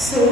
sim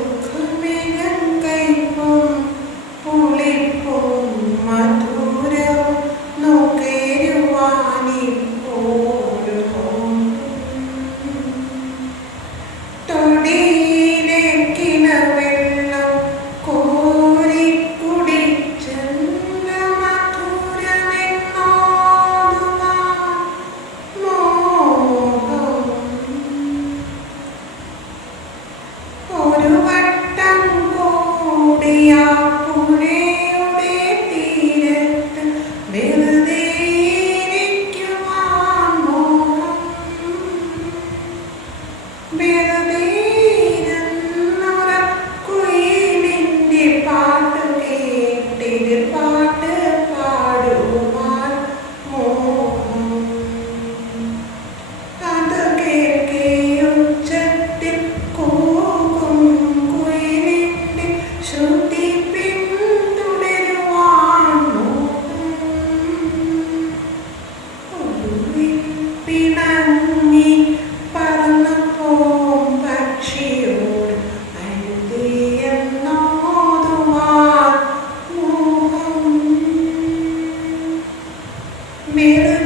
மேலும்